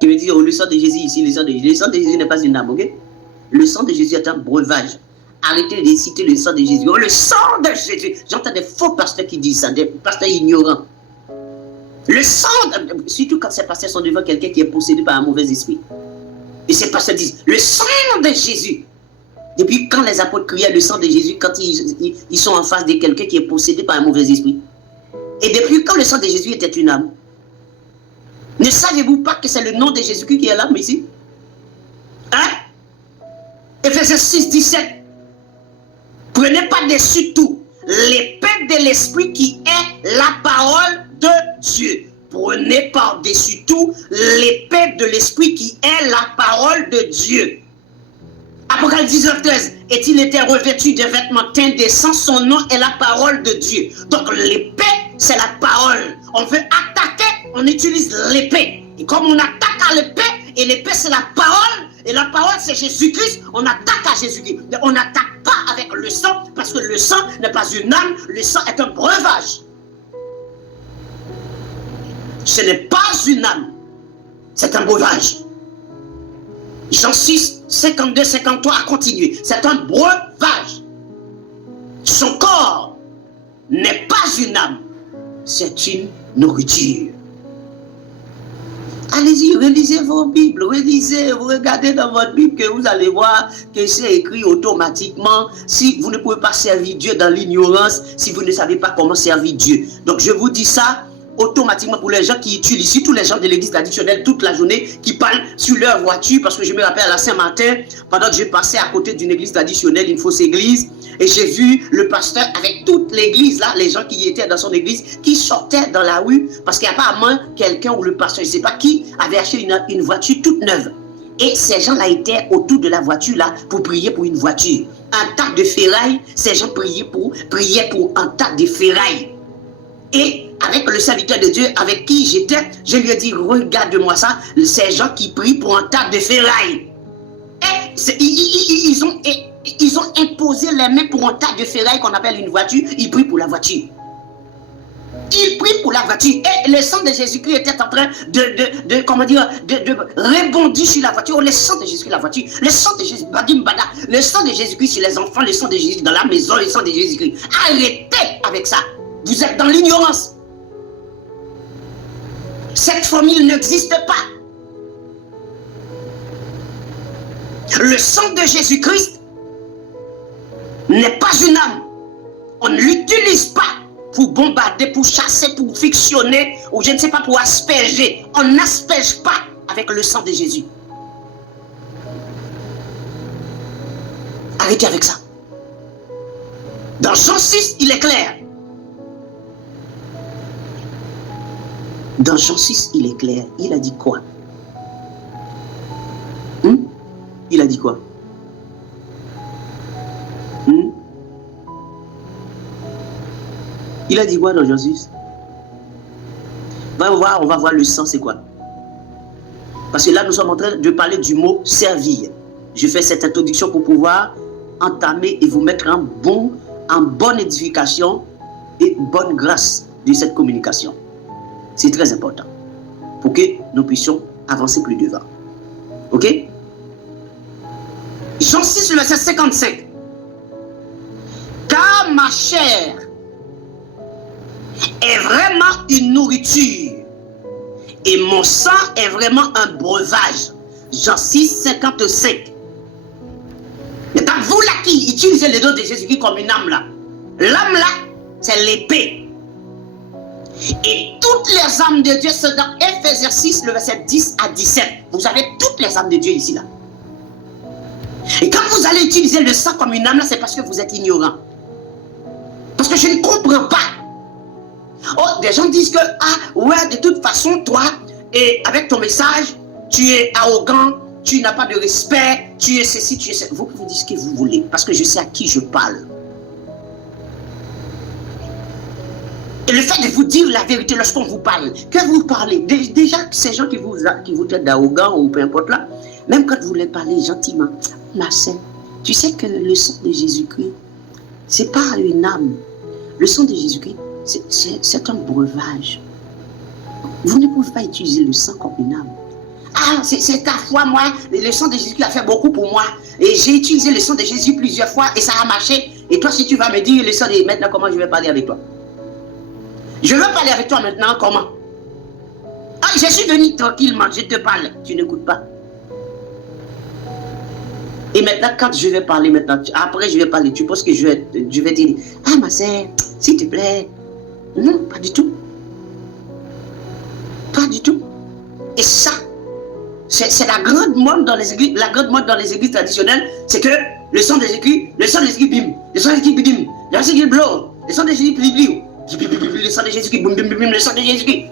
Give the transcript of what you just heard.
Qui veut dire, le sang de Jésus ici, le sang de Jésus n'est pas une âme, ok? Le sang de Jésus est un breuvage. Arrêtez de citer le sang de Jésus. Oh, le sang de Jésus. J'entends des faux pasteurs qui disent ça, des pasteurs ignorants. Le sang, surtout quand ces pasteurs sont devant quelqu'un qui est possédé par un mauvais esprit. Et ces pasteurs disent, le sang de Jésus. Depuis quand les apôtres criaient le sang de Jésus quand ils sont en face de quelqu'un qui est possédé par un mauvais esprit? Et depuis quand le sang de Jésus était une âme? Ne savez-vous pas que c'est le nom de Jésus-Christ qui est l'âme ici? Hein? Ephésiens 6, 17. Prenez pas dessus tout l'épée de l'esprit qui est la parole de Dieu. Prenez par-dessus tout l'épée de l'esprit qui est la parole de Dieu. Apocalypse 19, 13. Et il était revêtu de vêtements teints de sang, son nom est la parole de Dieu. Donc l'épée, c'est la parole. On veut attaquer, on utilise l'épée. Et comme on attaque à l'épée, et l'épée c'est la parole, et la parole c'est Jésus-Christ, on attaque à Jésus-Christ. On n'attaque pas avec le sang, parce que le sang n'est pas une âme, le sang est un breuvage. Ce n'est pas une âme, c'est un breuvage. Jean 6, 52, 53 a continué. C'est un breuvage. Son corps n'est pas une âme, c'est une nourriture. Allez-y, relisez vos Bibles, relisez, vous regardez dans votre Bible que vous allez voir que c'est écrit automatiquement. Si vous ne pouvez pas servir Dieu dans l'ignorance, si vous ne savez pas comment servir Dieu. Donc je vous dis ça automatiquement pour les gens qui utilisent, surtout les gens de l'église traditionnelle toute la journée, qui parlent sur leur voiture, parce que je me rappelle à la Saint-Martin, pendant que je passais à côté d'une église traditionnelle, une fausse église, et j'ai vu le pasteur avec toute l'église là, les gens qui étaient dans son église, qui sortaient dans la rue, parce qu'apparemment, quelqu'un ou le pasteur, je ne sais pas qui, avait acheté une voiture toute neuve. Et ces gens-là étaient autour de la voiture là pour prier pour une voiture. Un tas de ferraille, ces gens priaient pour un tas de ferraille. Et avec le serviteur de Dieu avec qui j'étais, je lui ai dit, regarde-moi ça, ces gens qui prient pour un tas de ferraille. Et ils ont imposé les mains pour un tas de ferraille qu'on appelle une voiture, ils prient pour la voiture. Ils prient pour la voiture. Et le sang de Jésus-Christ était en train de rebondir sur la voiture. Oh, le sang de Jésus-Christ, la voiture. Le sang de Jésus, le sang de Jésus-Christ sur les enfants, le sang de Jésus dans la maison, le sang de Jésus-Christ. Arrêtez avec ça. Vous êtes dans l'ignorance. Cette formule n'existe pas. Le sang de Jésus-Christ n'est pas une âme. On ne l'utilise pas pour bombarder, pour chasser, pour fictionner, ou je ne sais pas, pour asperger. On n'asperge pas avec le sang de Jésus. Arrêtez avec ça. Dans Jean 6, il est clair. Dans Jean 6, il est clair. Il a dit quoi? Il a dit quoi? Il a dit quoi dans Jean 6? On va voir le sang, c'est quoi? Parce que là, nous sommes en train de parler du mot servir. Je fais cette introduction pour pouvoir entamer et vous mettre en bonne édification et bonne grâce de cette communication. C'est très important pour que nous puissions avancer plus devant. Ok? Jean 6, verset 55. Car ma chair est vraiment une nourriture et mon sang est vraiment un breuvage. Jean 6, 55. Maintenant, vous là qui utilisez le nom de Jésus-Christ comme une âme là, l'âme là, c'est l'épée. Et toutes les âmes de Dieu sont dans Ephésiens 6, le verset 10 à 17. Vous avez toutes les âmes de Dieu ici là. Et quand vous allez utiliser le sang comme une âme là, c'est parce que vous êtes ignorant. Parce que je ne comprends pas. Oh, des gens disent que, de toute façon, toi, et avec ton message, tu es arrogant, tu n'as pas de respect, tu es ceci, tu es ceci. Vous pouvez dire ce que vous voulez, parce que je sais à qui je parle. Et le fait de vous dire la vérité lorsqu'on vous parle, que vous parlez, déjà ces gens qui vous traitent d'arrogant ou peu importe là, même quand vous les parlez gentiment, ma sœur, tu sais que le sang de Jésus-Christ, c'est pas une âme. Le sang de Jésus-Christ, c'est un breuvage. Vous ne pouvez pas utiliser le sang comme une âme. Ah, c'est ta foi, moi. Le sang de Jésus a fait beaucoup pour moi. Et j'ai utilisé le sang de Jésus plusieurs fois et ça a marché. Et toi, si tu vas me dire le sang de... Maintenant, comment je vais parler avec toi? Je veux parler avec toi maintenant, comment? Ah, je suis venu tranquillement, je te parle. Tu n'écoutes pas. Et maintenant, quand je vais parler maintenant, après je vais parler, tu penses que je vais te dire, ah ma sœur, s'il te plaît. Non, pas du tout. Pas du tout. Et ça, c'est la grande mode dans les églises, traditionnelles, c'est que le sang de Jésus, bim, le sang de Jésus, bim, le sang de Jésus, blow, le sang de Jésus, bim, le sang de Jésus, bim, bim, bim, le sang de Jésus.